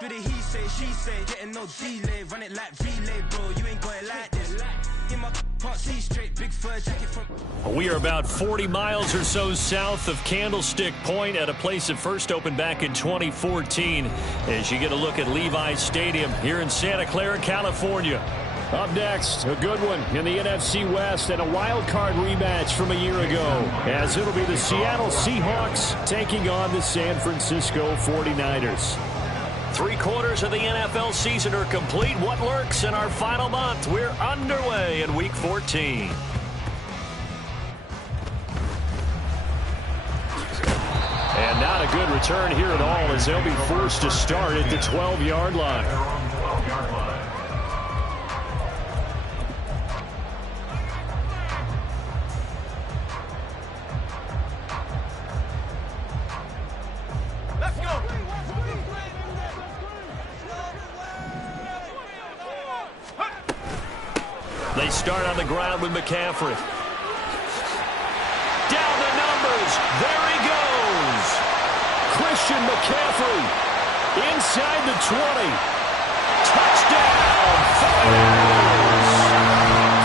Do the he say, she say, getting no delay, run it like relay, bro. You ain't going like this. In my can't see straight, big fur jacket from. We are about 40 miles or so south of Candlestick Point at a place that first opened back in 2014 as you get a look at Levi's Stadium here in Santa Clara, California. Up next, a good one in the NFC West and a wild card rematch from a year ago, as it'll be the Seattle Seahawks taking on the San Francisco 49ers. 3/4 of the NFL season are complete. What lurks in our final month? We're underway in Week 14. And not a good return here at all as they'll be forced to start at the 12-yard line. They start on the ground with McCaffrey. Down the numbers. There he goes. Christian McCaffrey inside the 20. Touchdown. 49ers.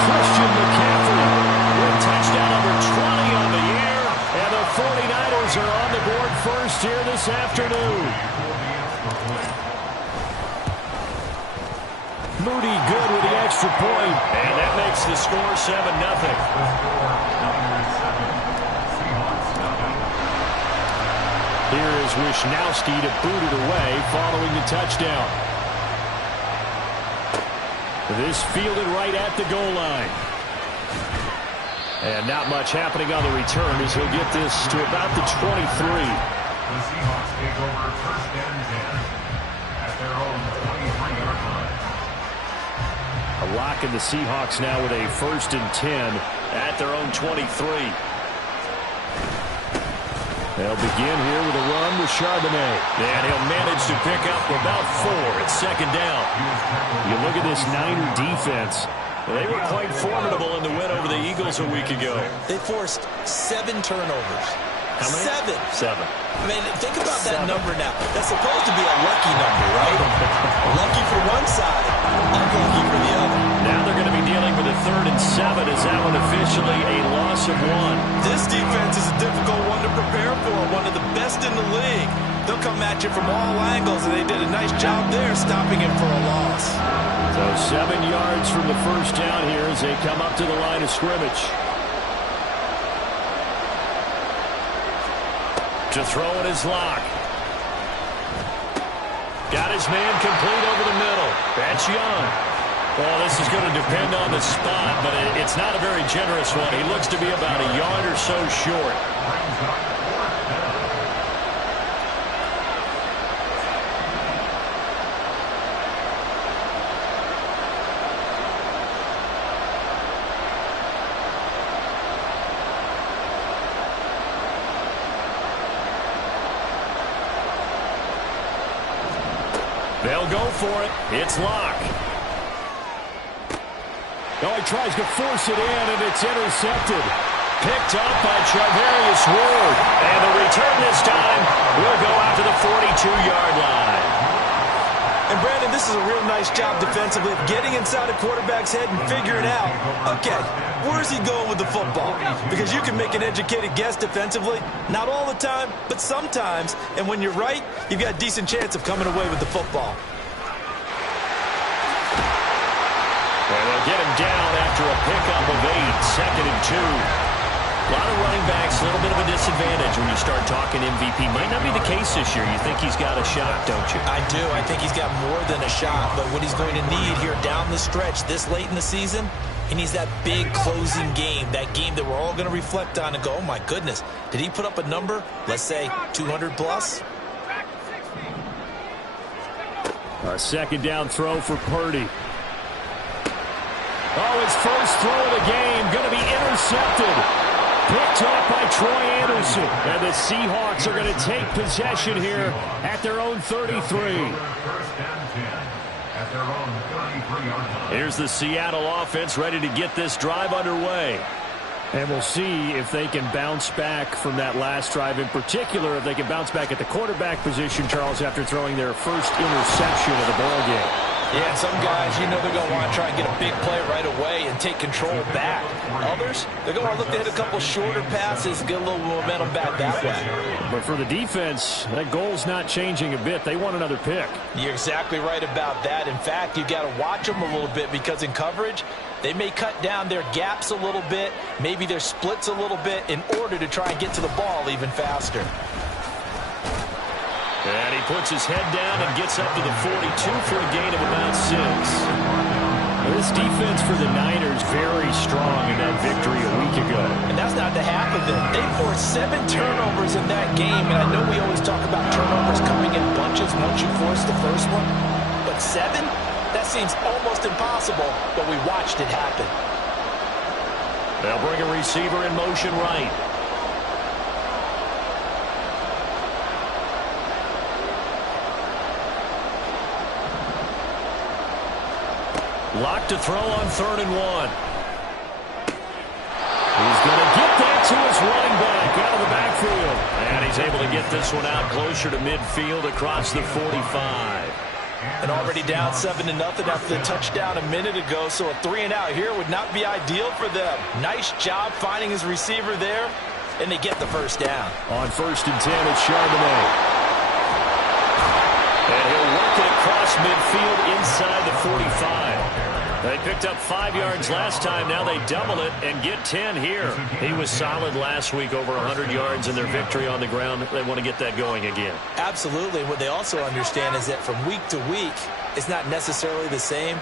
Christian McCaffrey with touchdown number 20 on the year. And the 49ers are on the board first here this afternoon. Moody good with the extra point. And that makes the score 7-0. Here is Wisnowski to boot it away following the touchdown. This fielded right at the goal line. And not much happening on the return as he'll get this to about the 23. The Seahawks take over first and 10 at their own 23-yard line. A lock in the Seahawks now with a 1st and 10 at their own 23. They'll begin here with a run with Charbonnet. And he'll manage to pick up about 4 at 2nd down. You look at this Niner defense. They were quite formidable in the win over the Eagles a week ago. They forced 7 turnovers. How many? 7. I mean, think about that number now. That's supposed to be a lucky number, right? Lucky for one side, unlucky for the other. Now they're going to be dealing with a 3rd and 7. Is that one officially a loss of 1? This defense is a difficult one to prepare for, one of the best in the league. They'll come at you from all angles, and they did a nice job there stopping him for a loss. So 7 yards from the first down here as they come up to the line of scrimmage. To throw it is Locke. Got his man complete over the middle. That's Young. Well, this is going to depend on the spot, but it's not a very generous one. He looks to be about a yard or so short. They'll go for it. It's Locke. Oh, he tries to force it in, and it's intercepted. Picked up by Charvarius Ward. And the return this time will go out to the 42-yard line. And, Brandon, this is a real nice job defensively of getting inside a quarterback's head and figuring out, okay, where's he going with the football? Because you can make an educated guess defensively. Not all the time, but sometimes. And when you're right, you've got a decent chance of coming away with the football. Well, they'll get him down after a pickup of 8, 2nd and 2. A lot of running backs, a little bit of a disadvantage when you start talking MVP. Might not be the case this year. You think he's got a shot, don't you? I do. I think he's got more than a shot. But what he's going to need here down the stretch this late in the season, he needs that big closing game, that game that we're all going to reflect on and go, oh, my goodness, did he put up a number, let's say 200 plus? A 2nd down throw for Purdy. Oh, his first throw of the game going to be intercepted. Picked up by Troy Anderson. And the Seahawks are going to take possession here at their own 33. Here's the Seattle offense ready to get this drive underway. And we'll see if they can bounce back from that last drive, in particular if they can bounce back at the quarterback position, Charles, after throwing their first interception of the ball game. Yeah, and some guys, you know they're going to want to try and get a big play right away and take control back. Others, they're going to look to hit a couple shorter passes, get a little momentum back that way. But for the defense, that goal's not changing a bit. They want another pick. You're exactly right about that. In fact, you got to watch them a little bit because in coverage, they may cut down their gaps a little bit, maybe their splits a little bit in order to try and get to the ball even faster. And he puts his head down and gets up to the 42 for a gain of about 6. This defense for the Niners very strong in that victory a week ago. And that's not the half of it. They forced 7 turnovers in that game, and I know we always talk about turnovers coming in bunches once you force the first one, but 7? That seems almost impossible, but we watched it happen. They'll bring a receiver in motion right. Locked to throw on 3rd and 1. He's going to get that to his running back out of the backfield. And he's able to get this one out closer to midfield across the 45. And already down 7-0 after the touchdown a minute ago, so a 3-and-out here would not be ideal for them. Nice job finding his receiver there, and they get the first down. On 1st and 10, it's Charbonnet. And he'll work it across midfield inside the 45. They picked up 5 yards last time. Now they double it and get 10 here. He was solid last week, over 100 yards in their victory on the ground. They want to get that going again. Absolutely. What they also understand is that from week to week, it's not necessarily the same,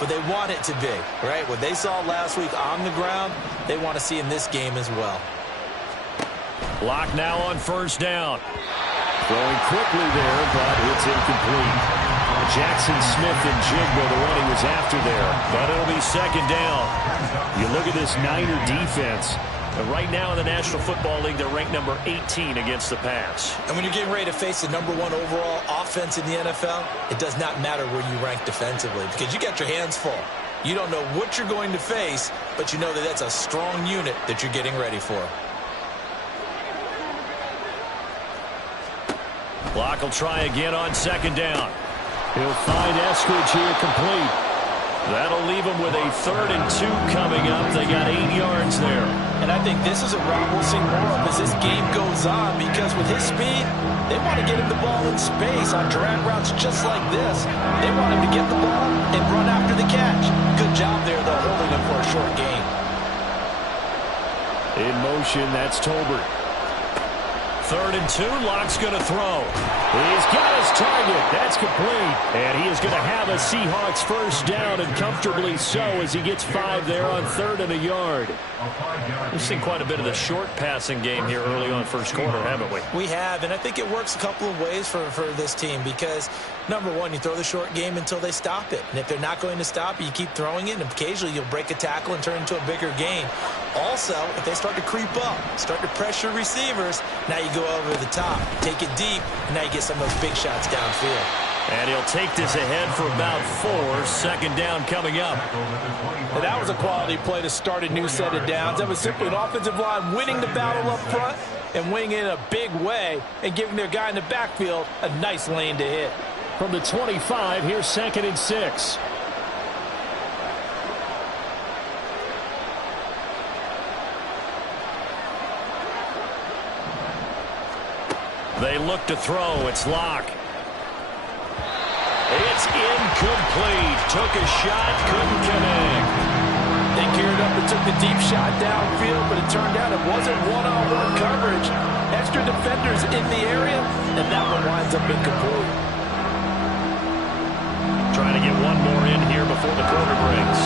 but they want it to be, right? What they saw last week on the ground, they want to see in this game as well. Lock now on 1st down. Throwing quickly there, but it's incomplete. Jackson Smith and Jigba, the one he was after there. But it'll be 2nd down. You look at this Niner defense. Right now in the National Football League, they're ranked number 18 against the pass. And when you're getting ready to face the number 1 overall offense in the NFL, it does not matter where you rank defensively because you got your hands full. You don't know what you're going to face, but you know that that's a strong unit that you're getting ready for. Block will try again on 2nd down. He'll find Eskridge here complete. That'll leave him with a 3rd and 2 coming up. They got 8 yards there. And I think this is a route we'll see more of as this game goes on because with his speed, they want to get him the ball in space on drag routes just like this. They want him to get the ball and run after the catch. Good job there, though, holding him for a short gain. In motion, that's Tolbert. 3rd and 2, Lock's going to throw. He's got his target. That's complete. And he is going to have a Seahawks first down, and comfortably so, as he gets 5 there on 3rd and a yard. We've seen quite a bit of the short passing game here early on first quarter, haven't we? We have, and I think it works a couple of ways for this team because, number 1, you throw the short game until they stop it. And if they're not going to stop it, you keep throwing it, and occasionally you'll break a tackle and turn into a bigger gain. Also, if they start to creep up, start to pressure receivers, now you go over the top, take it deep, and now you get some of those big shots downfield. And he'll take this ahead for about 4. 2nd down coming up. And that was a quality play to start a new set of downs. That was simply an offensive line winning the battle up front and winning it in a big way and giving their guy in the backfield a nice lane to hit. From the 25, here's 2nd and 6. They look to throw. It's Locke. It's incomplete. Took a shot, couldn't connect. They geared up and took the deep shot downfield, but it turned out it wasn't one-on-one coverage. Extra defenders in the area, and that one winds up incomplete. Trying to get one more in here before the quarter breaks.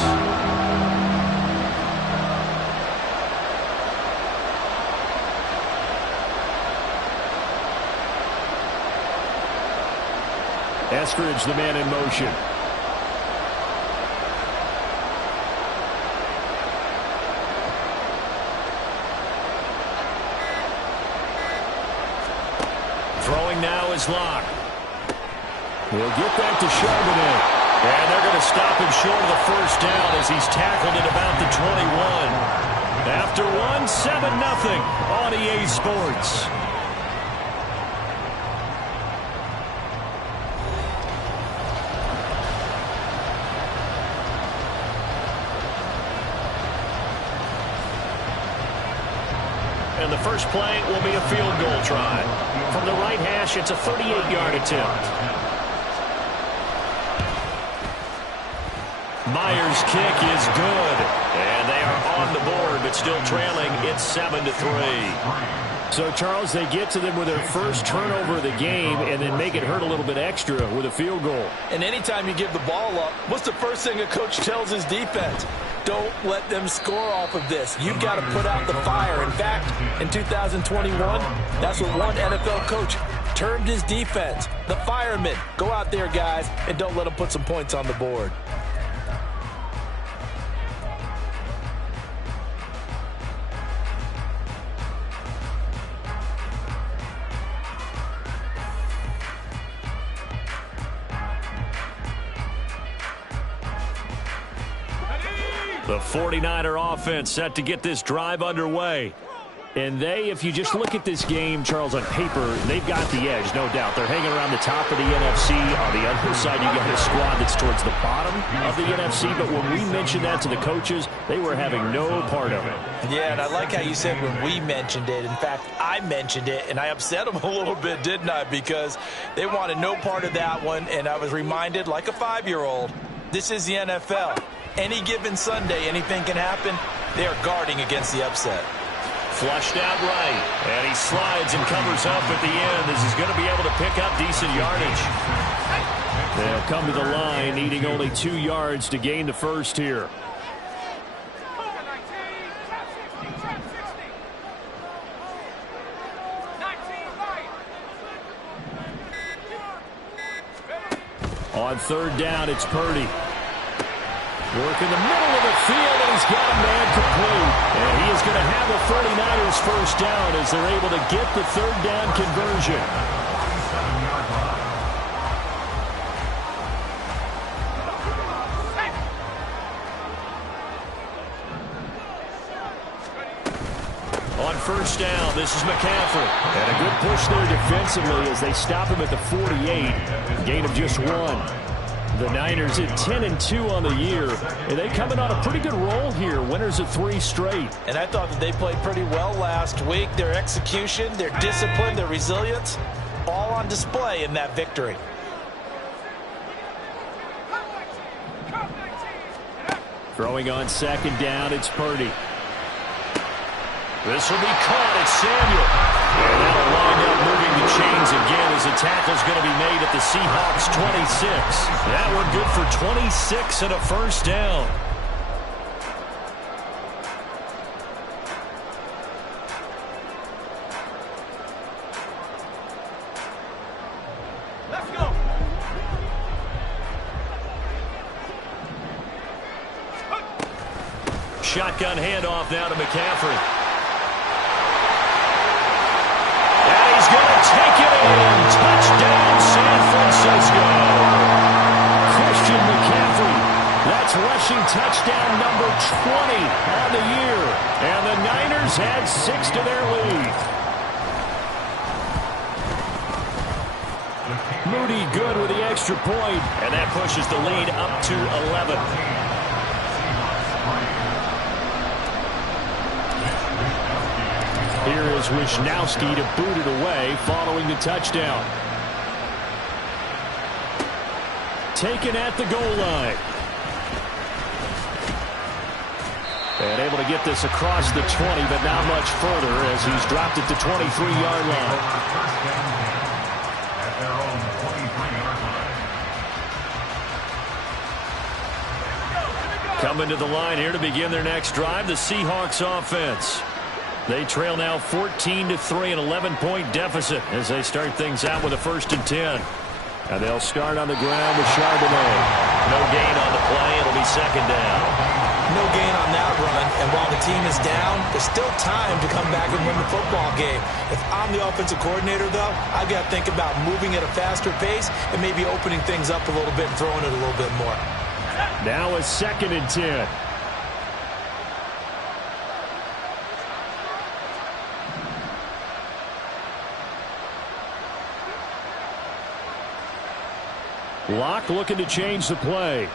Eskridge, the man in motion. Throwing now is Locke. He'll get that to Charbonnet. And they're going to stop him short of the first down as he's tackled at about the 21. After one, 7-0 on EA Sports. And the first play will be a field goal try. From the right hash, it's a 38-yard attempt. Myers' kick is good. And they are on the board, but still trailing. It's 7-3. So, Charles, they get to them with their first turnover of the game and then make it hurt a little bit extra with a field goal. And anytime you give the ball up, what's the first thing a coach tells his defense? Don't let them score off of this. You've got to put out the fire. In fact, in 2021, that's what one NFL coach termed his defense. The firemen. Go out there, guys, and don't let them put some points on the board. The 49er offense set to get this drive underway. And they, if you just look at this game, Charles, on paper, they've got the edge, no doubt. They're hanging around the top of the NFC. On the other side, you got a squad that's towards the bottom of the NFC. But when we mentioned that to the coaches, they were having no part of it. Yeah, and I like how you said when we mentioned it. In fact, I mentioned it, and I upset them a little bit, didn't I? Because they wanted no part of that one, and I was reminded, like a 5-year-old, this is the NFL. Any given Sunday, anything can happen. They are guarding against the upset. Flushed out right, and he slides and covers up at the end as he's going to be able to pick up decent yardage. They'll come to the line, needing only 2 yards to gain the first here. On third down, it's Purdy. Working the middle of the field, and he's got a man complete. And he is going to have the 49ers first down as they're able to get the third down conversion. On first down, this is McCaffrey. And a good push there defensively as they stop him at the 48. Gain of just 1. The Niners at 10-2 on the year, and they coming on a pretty good roll here. Winners of 3 straight. And I thought that they played pretty well last week. Their execution, their discipline, their resilience, all on display in that victory. Throwing on second down, it's Purdy. This will be caught. It's Samuel. And that'll wind up moving the chains again as the tackle's going to be made at the Seahawks 26. That one good for 26 and a first down. Let's go. Shotgun handoff now to McCaffrey. He's going to take it in. Touchdown, San Francisco. Christian McCaffrey. That's rushing touchdown number 20 on the year. And the Niners add 6 to their lead. Moody good with the extra point. And that pushes the lead up to 11. Here is Wisnowski to boot it away following the touchdown. Taken at the goal line. And able to get this across the 20, but not much further as he's dropped it to 23-yard line. At their own 23-yard line. Coming to the line here to begin their next drive, the Seahawks offense. They trail now 14-3, an 11-point deficit as they start things out with a 1st and 10. And they'll start on the ground with Charbonnet. No gain on the play. It'll be second down. No gain on that run, and while the team is down, there's still time to come back and win the football game. If I'm the offensive coordinator, though, I've got to think about moving at a faster pace and maybe opening things up a little bit and throwing it a little bit more. Now a 2nd and 10. Locke looking to change the play.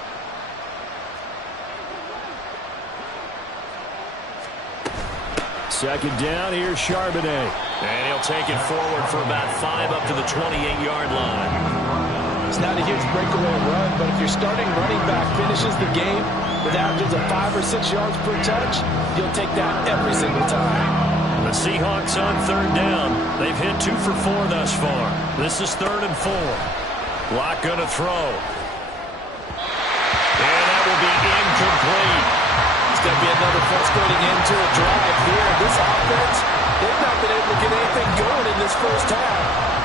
Second down, here's Charbonnet. And he'll take it forward for about 5 up to the 28-yard line. It's not a huge breakaway run, but if your starting running back finishes the game with averages of 5 or 6 yards per touch, you'll take that every single time. The Seahawks on third down. They've hit 2 for 4 thus far. This is 3rd and 4. Locke going to throw. And that will be incomplete. It's going to be another frustrating end to a drive here. This offense, they've not been able to get anything going in this first half.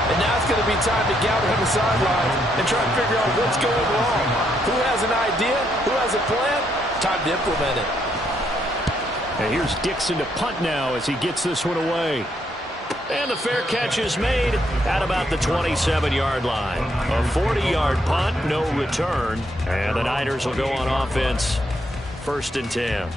And now it's going to be time to gather on the sidelines and try to figure out what's going wrong. Who has an idea? Who has a plan? Time to implement it. And here's Dixon to punt now as he gets this one away. And the fair catch is made at about the 27-yard line. A 40-yard punt, no return. And the Niners will go on offense. 1st and 10.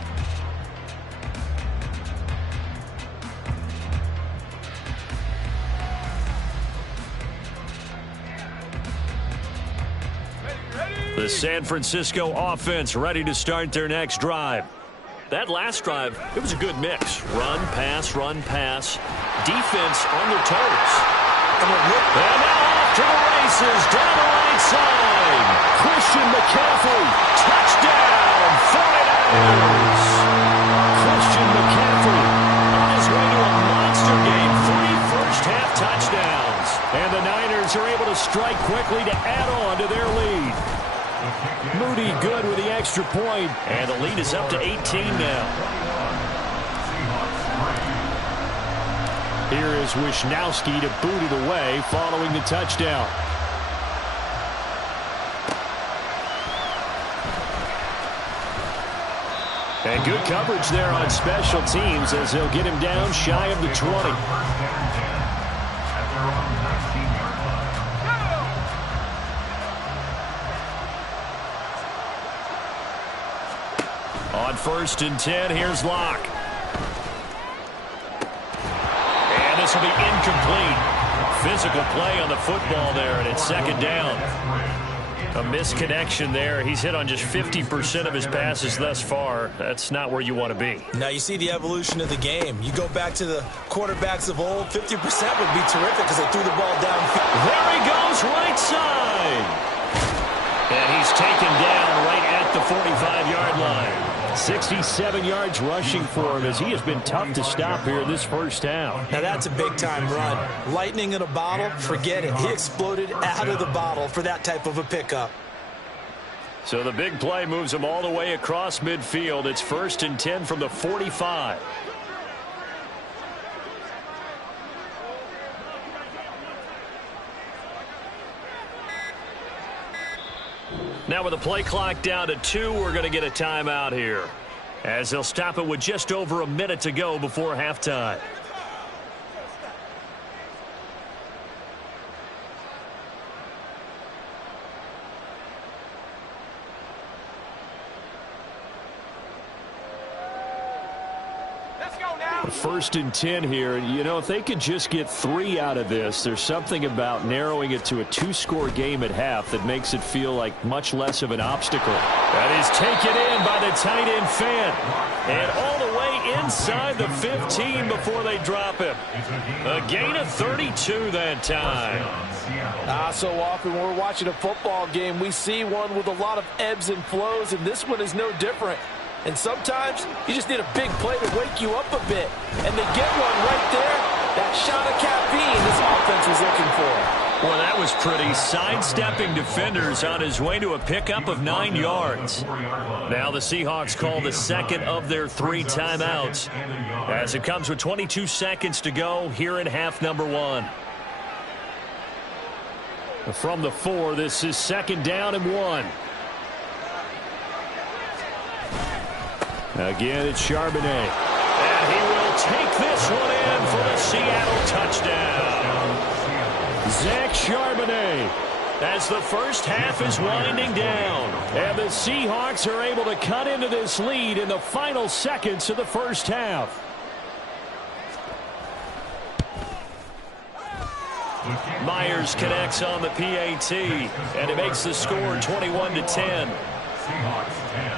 The San Francisco offense ready to start their next drive. That last drive, it was a good mix. Run, pass, run, pass. Defense on their toes. And now off to the races down the right side. Christian McCaffrey, touchdown, 49ers. Christian McCaffrey on his way to a monster game. 3 first-half touchdowns. And the Niners are able to strike quickly to add on to their lead. Moody good with the extra point, and the lead is up to 18 now. Here is Wisnowski to boot it away following the touchdown. And good coverage there on special teams as they'll get him down shy of the 20. On 1st and 10, here's Locke. And this will be incomplete. Physical play on the football there, and it's 2nd down. A misconnection there. He's hit on just 50% of his passes thus far. That's not where you want to be. Now you see the evolution of the game. You go back to the quarterbacks of old, 50% would be terrific because they threw the ball down. There he goes, right side. And he's taken down right at the 45-yard line. 67 yards rushing for him as he has been tough to stop here this first half. Now that's a big-time run. Lightning in a bottle, forget it. He exploded out of the bottle for that type of a pickup. So the big play moves him all the way across midfield. It's 1st and 10 from the 45. Now with the play clock down to 2, we're going to get a timeout here, as they'll stop it with just over a minute to go before halftime. First and 10 here. You know, if they could just get 3 out of this, there's something about narrowing it to a 2-score game at half that makes it feel like much less of an obstacle. That is taken in by the tight end Fan. And all the way inside the 15 before they drop him. A gain of 32 that time. So often when we're watching a football game, we see one with a lot of ebbs and flows, and this one is no different. And sometimes you just need a big play to wake you up a bit. And they get one right there. That shot of caffeine this offense was looking for. Well, that was pretty. Sidestepping defenders on his way to a pickup of 9 yards. Now the Seahawks call the second of their 3 timeouts, as it comes with 22 seconds to go here in half number 1. From the 4, this is 2nd down and 1. Again, it's Charbonnet. And he will take this one in for the Seattle touchdown. Zach Charbonnet, as the first half is winding down. And the Seahawks are able to cut into this lead in the final seconds of the first half. Myers connects on the PAT, and it makes the score 21-10. Seahawks 10.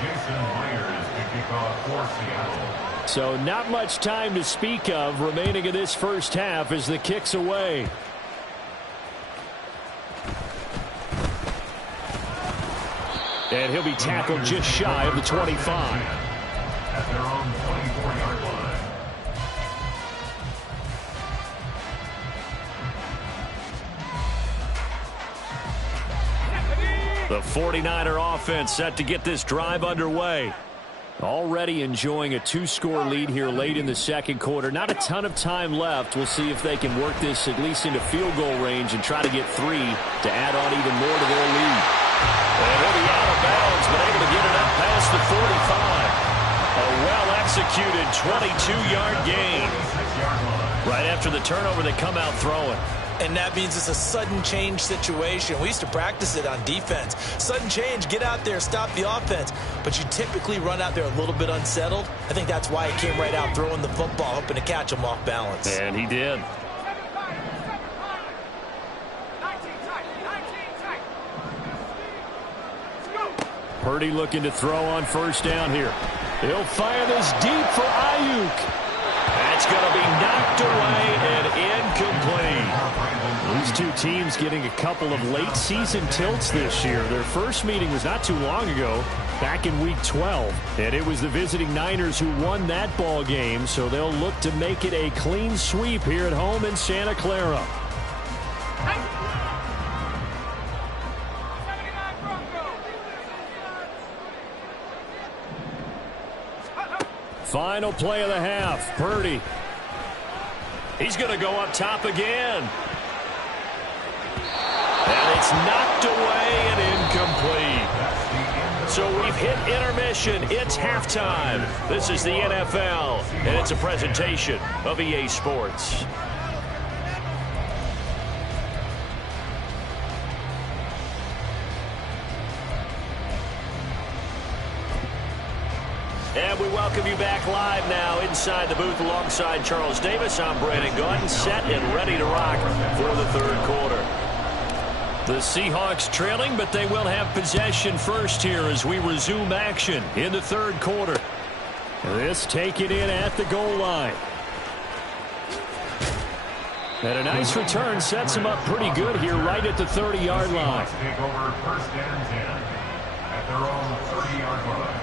Jason Myers to kick off for Seattle. So not much time to speak of remaining in this first half as the kick's away. And he'll be tackled just shy of the 25. At their own 24-yard line. The 49er offense set to get this drive underway. Already enjoying a two-score lead here late in the second quarter. Not a ton of time left. We'll see if they can work this at least into field goal range and try to get 3 to add on even more to their lead. And he'll be out of bounds, but able to get it up past the 45. A well-executed 22-yard gain. Right after the turnover, they come out throwing. And that means it's a sudden change situation. We used to practice it on defense. Sudden change, get out there, stop the offense. But you typically run out there a little bit unsettled. I think that's why he came right out throwing the football, hoping to catch him off balance. And he did. Purdy looking to throw on first down here. He'll fire this deep for Ayuk. That's going to be knocked away and incomplete. These two teams getting a couple of late season tilts this year. Their first meeting was not too long ago, back in week 12. And it was the visiting Niners who won that ball game, so they'll look to make it a clean sweep here at home in Santa Clara. Final play of the half. Purdy. He's going to go up top again. And it's knocked away and incomplete. So we've hit intermission. It's halftime. This is the NFL, and it's a presentation of EA Sports. And we welcome you back live now inside the booth alongside Charles Davis. I'm Brandon Gordon, set and ready to rock for the third quarter. The Seahawks trailing, but they will have possession first here as we resume action in the third quarter. This taken in at the goal line. And a nice return sets him up pretty good here right at the 30-yard line. Take over first and 10 at their own 30-yard line.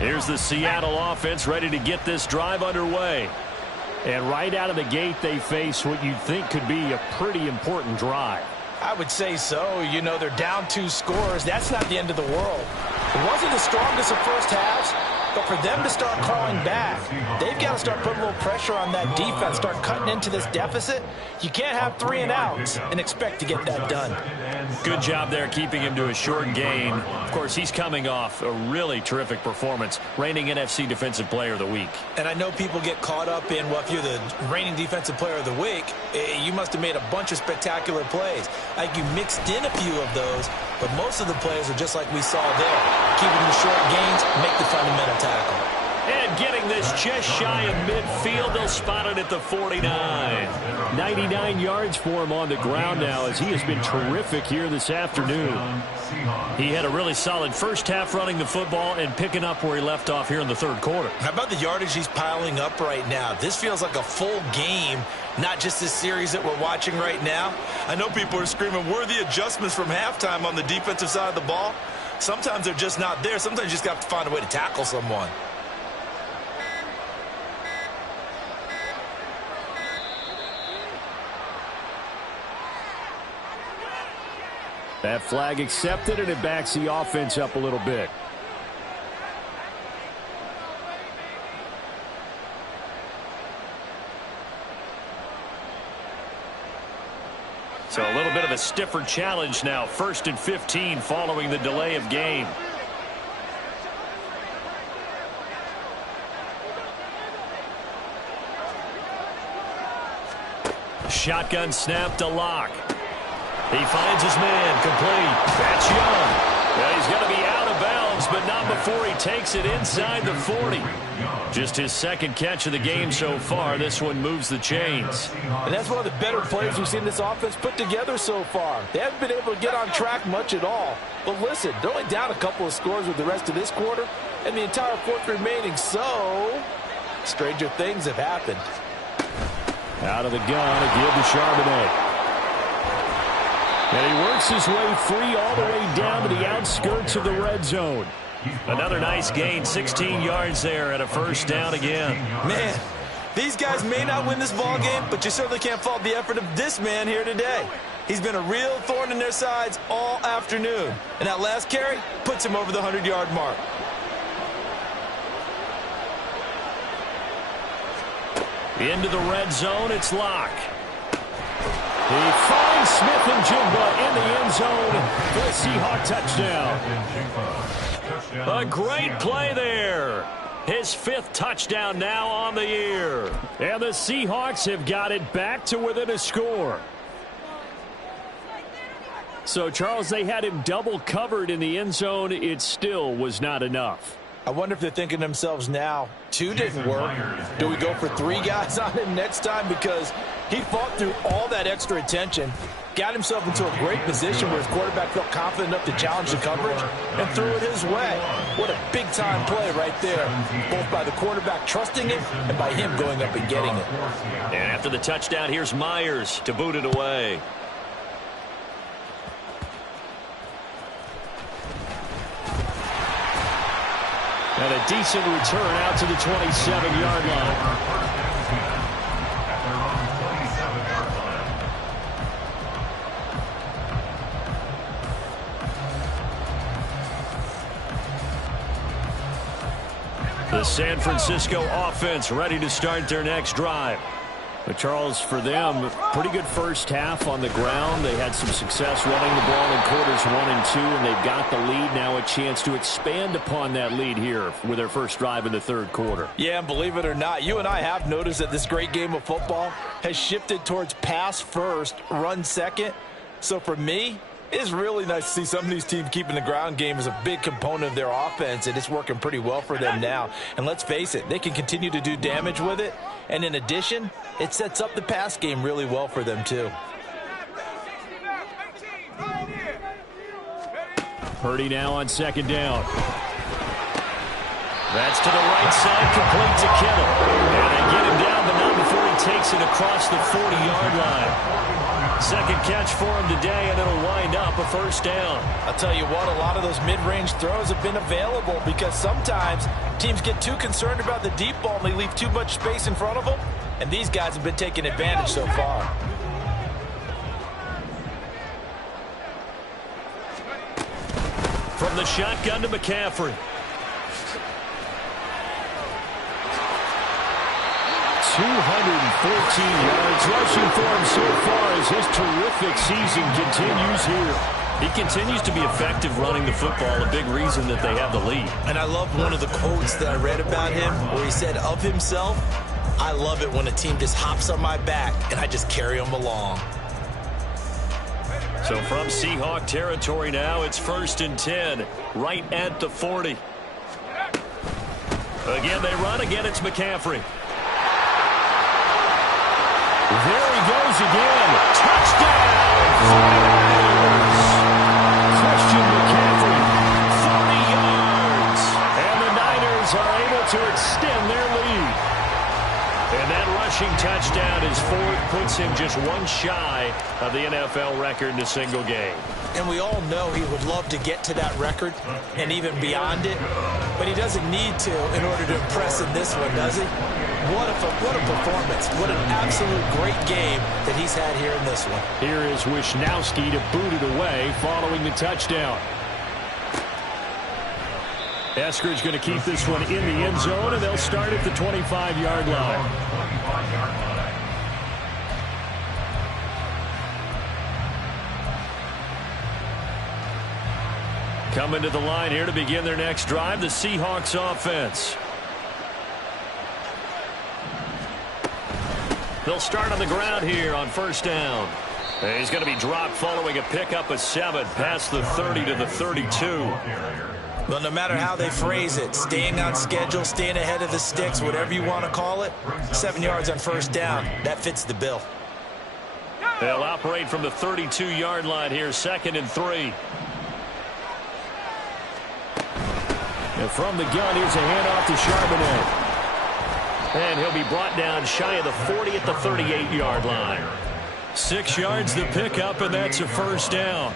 Here's the Seattle offense ready to get this drive underway. And right out of the gate, they face what you'd think could be a pretty important drive. I would say so. You know, they're down 2 scores. That's not the end of the world. It wasn't the strongest of first halves, but for them to start clawing back, they've got to start putting a little pressure on that defense, start cutting into this deficit. You can't have 3 and outs and expect to get that done. Good job there keeping him to a short gain. Of course, he's coming off a really terrific performance, reigning NFC Defensive Player of the Week. And I know people get caught up in, well, if you're the reigning Defensive Player of the Week, you must have made a bunch of spectacular plays. Like you mixed in a few of those, but most of the plays are just like we saw there. Keeping the short gains, make the fundamental tackle. And getting this just shy of midfield, they'll spot it at the 49. 99 yards for him on the ground now as he has been terrific here this afternoon. He had a really solid first half running the football and picking up where he left off here in the third quarter. How about the yardage he's piling up right now? This feels like a full game, not just this series that we're watching right now. I know people are screaming, where are the adjustments from halftime on the defensive side of the ball? Sometimes they're just not there. Sometimes you just have to find a way to tackle someone. That flag accepted, and it backs the offense up a little bit. So a little bit of a stiffer challenge now. 1st and 15 following the delay of game. Shotgun snap to Locke. He finds his man, complete. That's Young. Well, he's going to be out of bounds, but not before he takes it inside the 40. Just his second catch of the game so far. This one moves the chains. And that's one of the better plays we've seen this offense put together so far. They haven't been able to get on track much at all. But listen, they're only down a couple of scores with the rest of this quarter and the entire fourth remaining. So, stranger things have happened. Out of the gun, a give to Charbonnet. And he works his way free all the way down to the outskirts of the red zone. Another nice gain, 16 yards there, and a first down again. Man, these guys may not win this ball game, but you certainly can't fault the effort of this man here today. He's been a real thorn in their sides all afternoon. And that last carry puts him over the 100-yard mark. Into the red zone, it's Locke. He finds Smith and Jigba in the end zone for a Seahawk touchdown. A great play there. His fifth touchdown now on the year. And the Seahawks have got it back to within a score. So, Charles, they had him double covered in the end zone. It still was not enough. I wonder if they're thinking to themselves now, 2 didn't work. Do we go for 3 guys on him next time? Because he fought through all that extra attention, got himself into a great position where his quarterback felt confident enough to challenge the coverage and threw it his way. What a big-time play right there, both by the quarterback trusting him and by him going up and getting it. And after the touchdown, here's Myers to boot it away. And a decent return out to the 27-yard line. The San Francisco offense ready to start their next drive. But Charles, for them, pretty good first half on the ground. They had some success running the ball in quarters 1 and 2, and they've got the lead. Now a chance to expand upon that lead here with their first drive in the third quarter. Yeah, and believe it or not, you and I have noticed that this great game of football has shifted towards pass first, run second. So for me, it's really nice to see some of these teams keeping the ground game as a big component of their offense, and it's working pretty well for them now. And let's face it, they can continue to do damage with it. And in addition, it sets up the pass game really well for them, too. Purdy now on second down. That's to the right side, complete to Kittle. And they get him down, but not before he takes it across the 40-yard line. Second catch for him today, and it'll wind up a first down. I'll tell you what, a lot of those mid-range throws have been available because sometimes teams get too concerned about the deep ball and they leave too much space in front of them, and these guys have been taking advantage so far. From the shotgun to McCaffrey. 214 yards rushing for him so far as his terrific season continues here. He continues to be effective running the football, a big reason that they have the lead. And I love one of the quotes that I read about him where he said of himself, "I love it when a team just hops on my back and I just carry them along." So from Seahawk territory now, it's 1st and 10, right at the 40. Again, they run. Again, it's McCaffrey. There he goes again. Touchdown! Christian McCaffrey, 40 yards. And the Niners are able to extend their lead. And that rushing touchdown is 4th, puts him just 1 shy of the NFL record in a single game. And we all know he would love to get to that record and even beyond it, but he doesn't need to in order to impress in this one, does he? What a performance. What an absolute great game that he's had here in this one. Here is Wisnowski to boot it away following the touchdown. Eskridge going to keep this one in the end zone, and they'll start at the 25-yard line. Coming to the line here to begin their next drive, the Seahawks offense. They'll start on the ground here on first down. And he's going to be dropped following a pickup of 7 past the 30 to the 32. Well, no matter how they phrase it, staying on schedule, staying ahead of the sticks, whatever you want to call it, 7 yards on first down, that fits the bill. They'll operate from the 32-yard line here, 2nd and 3. And from the gun, here's a handoff to Charbonnet. And he'll be brought down shy of the 40 at the 38-yard line. 6 yards the pickup, and that's a first down.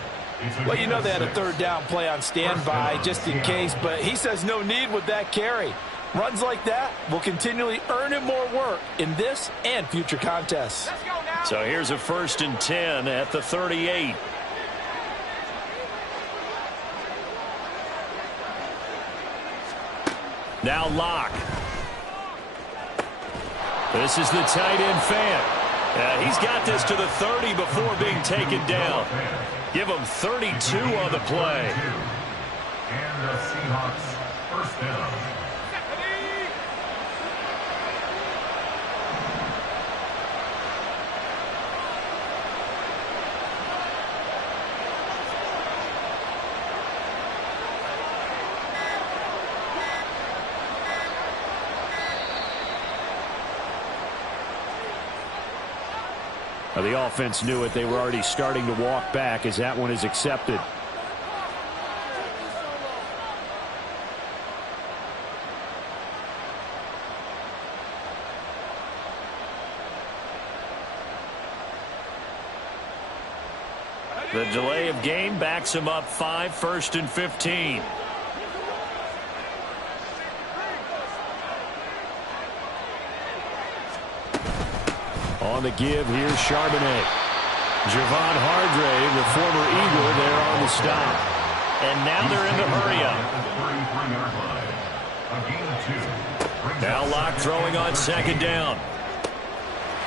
Well, you know they had a third down play on standby just in case, but he says no need with that carry. Runs like that will continually earn him more work in this and future contests. So here's a 1st and 10 at the 38. Now Locke. This is the tight end Fant. He's got this to the 30 before being taken down. Give him 32 on the play. And the Seahawks first down. The offense knew it. They were already starting to walk back as that one is accepted. The delay of game backs him up 5, 1st and 15. On the give, here's Charbonnet. Javon Hargrave, the former Eagle, there on the stop. And now they're in the hurry-up. Now Locke throwing on 2nd down.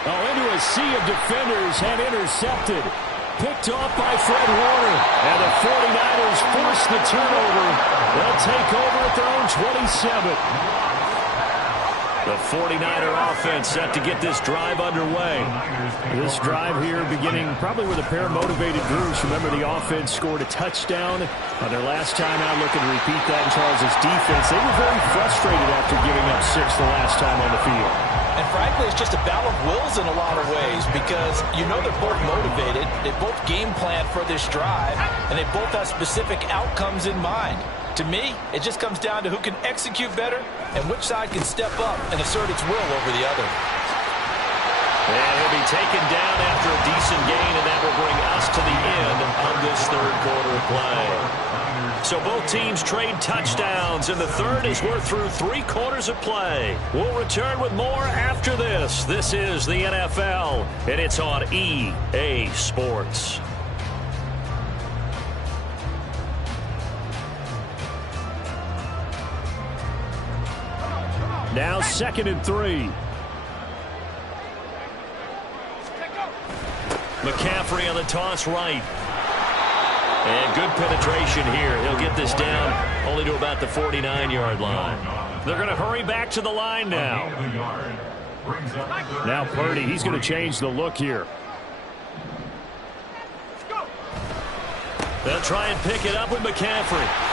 Oh, into a sea of defenders and intercepted. Picked off by Fred Warner. And the 49ers force the turnover. They'll take over at their own 27. The 49er offense set to get this drive underway. This drive here beginning probably with a pair of motivated groups. Remember, the offense scored a touchdown on their last time out, looking to repeat that in Charles' defense. They were very frustrated after giving up 6 the last time on the field. And frankly, it's just a battle of wills in a lot of ways because you know they're both motivated. They both game plan for this drive, and they both have specific outcomes in mind. To me, it just comes down to who can execute better and which side can step up and assert its will over the other. And he'll be taken down after a decent gain, and that will bring us to the end of this 3rd quarter of play. So both teams trade touchdowns, and the third as we're through 3 quarters of play. We'll return with more after this. This is the NFL, and it's on EA Sports. Now 2nd and 3. McCaffrey on the toss right. And good penetration here. He'll get this down only to about the 49-yard line. They're going to hurry back to the line now. Now Purdy, he's going to change the look here. They'll try and pick it up with McCaffrey.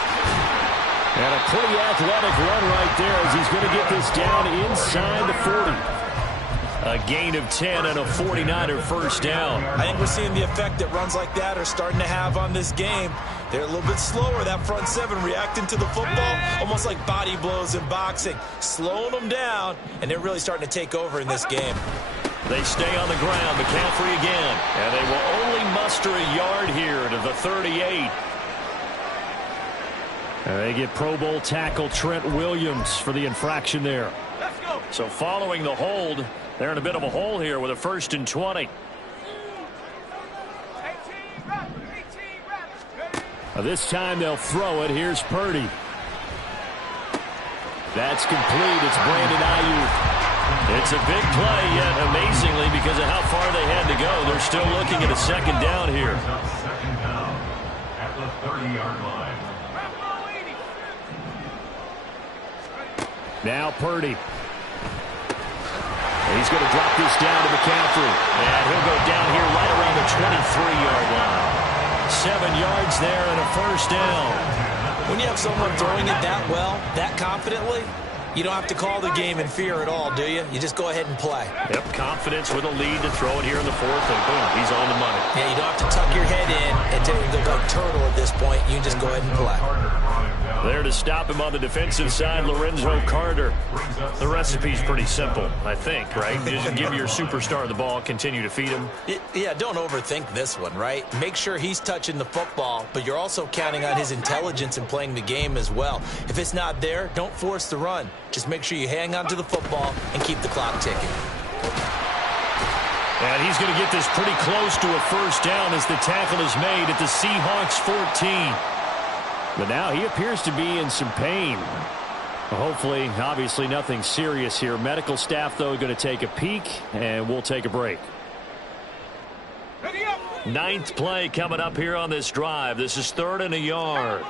And a pretty athletic run right there as he's going to get this down inside the 40. A gain of 10 and a 49er first down. I think we're seeing the effect that runs like that are starting to have on this game. They're a little bit slower, that front 7 reacting to the football, almost like body blows in boxing, slowing them down, and they're really starting to take over in this game. They stay on the ground, McCaffrey again, and they will only muster a yard here to the 38. And they get Pro Bowl tackle Trent Williams for the infraction there. Let's go. So following the hold, they're in a bit of a hole here with a 1st and 20. This time they'll throw it. Here's Purdy. That's complete. It's Brandon Ayuk. It's a big play, yet amazingly, because of how far they had to go, they're still looking at a 2nd down here. 2nd down at the 30-yard line. Now Purdy. He's going to drop this down to McCaffrey. And he'll go down here right around the 23-yard line. 7 yards there and a first down. When you have someone throwing it that well, that confidently, you don't have to call the game in fear at all, do you? You just go ahead and play. Yep, confidence with a lead to throw it here in the fourth, and boom, he's on the money. Yeah, you don't have to tuck your head in and take it like a turtle at this point. You can just go ahead and play. There to stop him on the defensive side, Lorenzo Carter. The recipe's pretty simple, I think, right? Just give your superstar the ball, continue to feed him. Yeah, don't overthink this one, right? Make sure he's touching the football, but you're also counting on his intelligence in playing the game as well. If it's not there, don't force the run. Just make sure you hang on to the football and keep the clock ticking. And he's going to get this pretty close to a first down as the tackle is made at the Seahawks 14. But now he appears to be in some pain. Hopefully, obviously nothing serious here. Medical staff, though, going to take a peek, and we'll take a break. Ninth play coming up here on this drive. This is 3rd and a yard.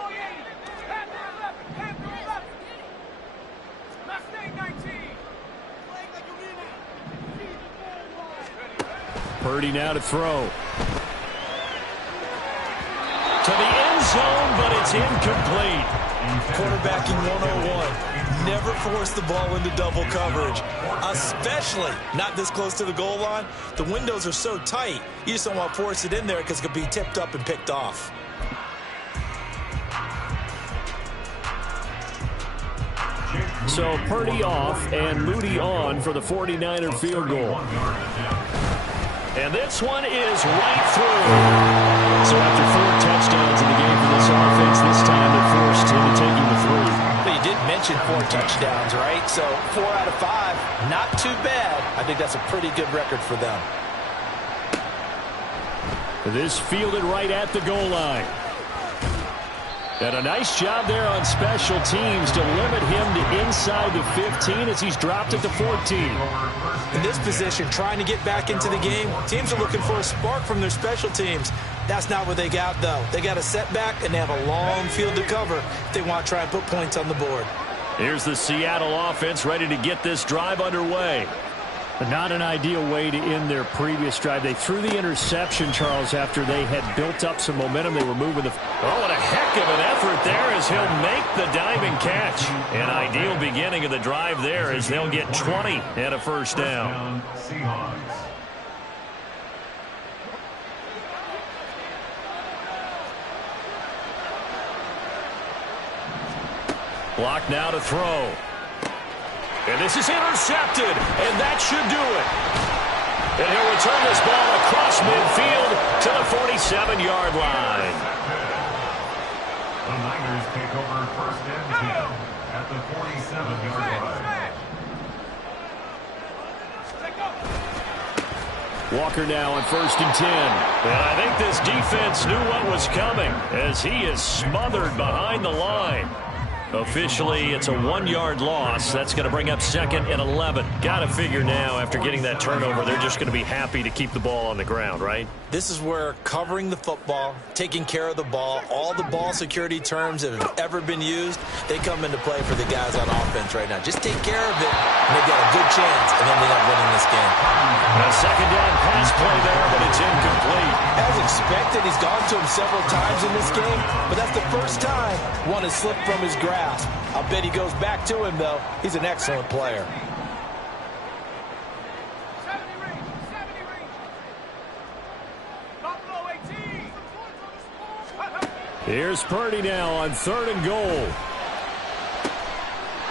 Purdy now to throw. To the end zone, but it's incomplete. Quarterbacking 101. Never force the ball into double coverage, especially not this close to the goal line. The windows are so tight, you just don't want to force it in there because it could be tipped up and picked off. So Purdy off and Moody on for the 49er field goal. And this one is right through. So after 4 touchdowns in the game for this offense, this time they're forced into taking the 3. But you did mention 4 touchdowns, right? So 4 out of 5, not too bad. I think that's a pretty good record for them. This fielded right at the goal line. And a nice job there on special teams to limit him to inside the 15 as he's dropped at the 14. In this position, trying to get back into the game, teams are looking for a spark from their special teams. That's not what they got, though. They got a setback, and they have a long field to cover if they want to try and put points on the board. Here's the Seattle offense ready to get this drive underway. But not an ideal way to end their previous drive. They threw the interception, Charles, after they had built up some momentum. They were moving the... Oh, what a heck of an effort there as he'll make the diving catch. An ideal beginning of the drive there as they'll get 20 and a first down. Block now to throw. And this is intercepted, and that should do it. And he'll return this ball across midfield to the 47-yard line. The Niners take over 1st and 10 at the 47-yard line. Walker now on 1st and 10. And I think this defense knew what was coming as he is smothered behind the line. Officially, it's a 1-yard loss. That's going to bring up 2nd and 11. Got to figure now, after getting that turnover, they're just going to be happy to keep the ball on the ground, right? This is where covering the football, taking care of the ball, all the ball security terms that have ever been used, they come into play for the guys on offense right now. Just take care of it, and they've got a good chance of ending up winning this game. A 2nd down pass play there, but it's incomplete. As expected, he's gone to him several times in this game, but that's the first time one has slipped from his grasp. I'll bet he goes back to him, though. He's an excellent player. Here's Purdy now on 3rd and goal.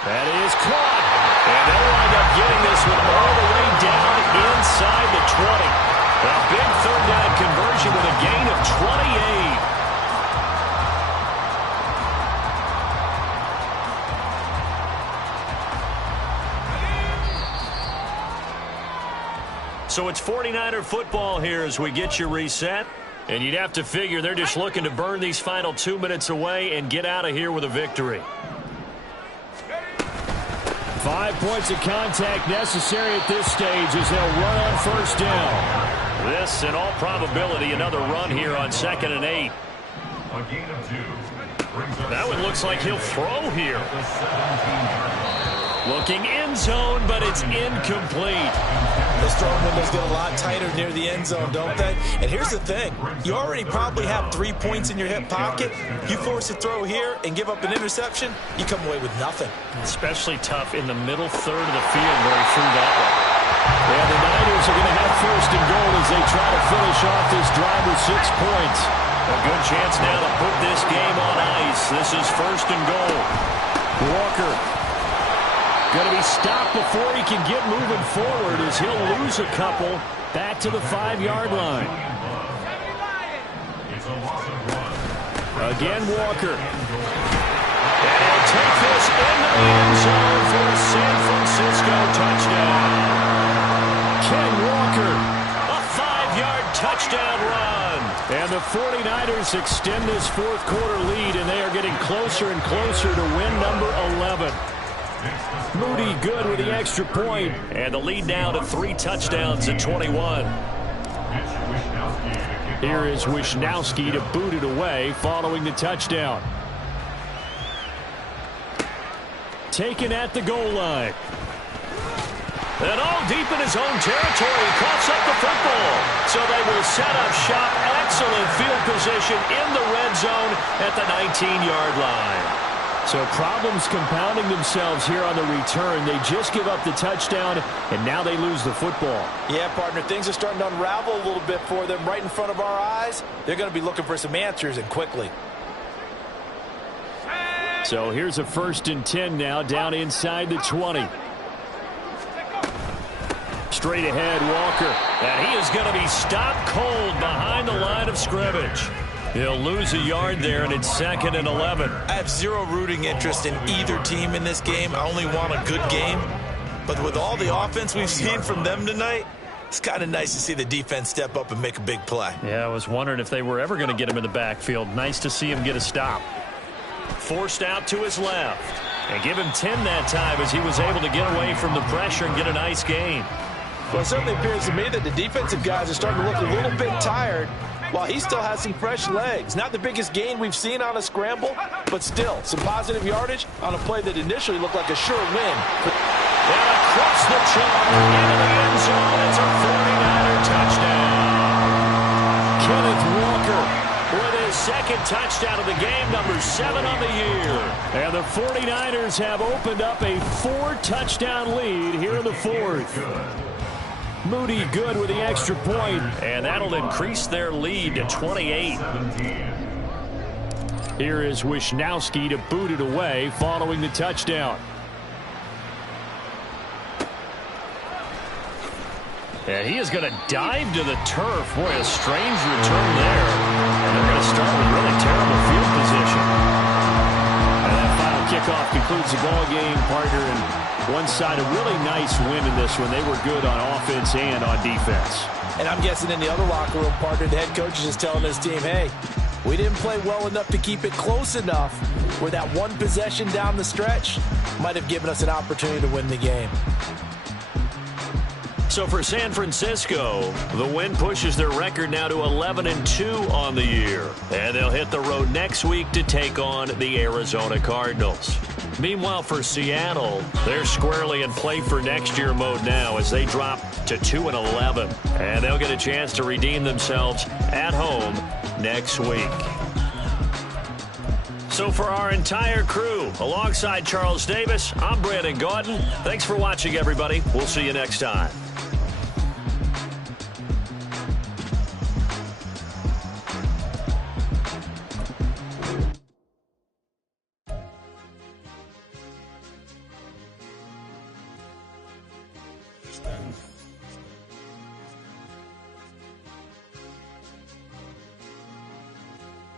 That is caught. And they'll wind up getting this one all the way down inside the 20. A big 3rd down conversion with a gain of 28. So it's 49er football here as we get you reset. And you'd have to figure they're just looking to burn these final 2 minutes away and get out of here with a victory. 5 points of contact necessary at this stage as they'll run on 1st down. This, in all probability, another run here on 2nd and 8. A gain of 2. That one looks like he'll throw here. Looking end zone, but it's incomplete. Those throwing windows get a lot tighter near the end zone, don't they? And here's the thing. You already probably have 3 points in your hip pocket. You force a throw here and give up an interception, you come away with nothing. Especially tough in the middle third of the field where he threw that one. And the Niners are going to have first and goal as they try to finish off this drive with 6 points. A good chance now to put this game on ice. This is first and goal. Walker going to be stopped before he can get moving forward as he'll lose a couple back to the 5-yard line. Again, Walker. And he'll take this into the end zone for a San Francisco touchdown. Ken Walker, a 5-yard touchdown run. And the 49ers extend this fourth quarter lead, and they are getting closer and closer to win number 11. Moody good with the extra point, and the lead now to 3 touchdowns at 21. Here is Wishnowski to boot it away following the touchdown. Taken at the goal line. And all deep in his own territory, coughs up the football. So they will set up shop. Excellent field position in the red zone at the 19-yard line. So problems compounding themselves here on the return. They just give up the touchdown, and now they lose the football. Yeah, partner, things are starting to unravel a little bit for them right in front of our eyes. They're going to be looking for some answers, and quickly. So here's a 1st and 10 now, down inside the 20. Straight ahead, Walker. And he is going to be stopped cold behind the line of scrimmage. He'll lose a yard there, and it's 2nd and 11. I have zero rooting interest in either team in this game. I only want a good game. But with all the offense we've seen from them tonight, it's kind of nice to see the defense step up and make a big play. Yeah, I was wondering if they were ever going to get him in the backfield. Nice to see him get a stop. Forced out to his left. And give him 10 that time as he was able to get away from the pressure and get a nice gain. Well, it certainly appears to me that the defensive guys are starting to look a little bit tired, while he still has some fresh legs. Not the biggest gain we've seen on a scramble, but still some positive yardage on a play that initially looked like a sure win. And across the chalk into the end zone. It's a 49er touchdown. Kenneth Walker with his 2nd touchdown of the game, number 7 on the year. And the 49ers have opened up a 4-touchdown lead here in the 4th. Moody good with the extra point, and that'll increase their lead to 28. Here is Wishnowski to boot it away following the touchdown. And he is going to dive to the turf. Boy, a strange return there. And they're going to start with really terrible field position. And that final kickoff concludes the ball game, partner, and one side, a really nice win in this one. They were good on offense and on defense. And I'm guessing in the other locker room, partner, the head coach is just telling his team, hey, we didn't play well enough to keep it close enough where that one possession down the stretch might have given us an opportunity to win the game. So for San Francisco, the win pushes their record now to 11-2 on the year. And they'll hit the road next week to take on the Arizona Cardinals. Meanwhile, for Seattle, they're squarely in play for next year mode now as they drop to 2-11. And they'll get a chance to redeem themselves at home next week. So for our entire crew, alongside Charles Davis, I'm Brandon Gaudin. Thanks for watching, everybody. We'll see you next time.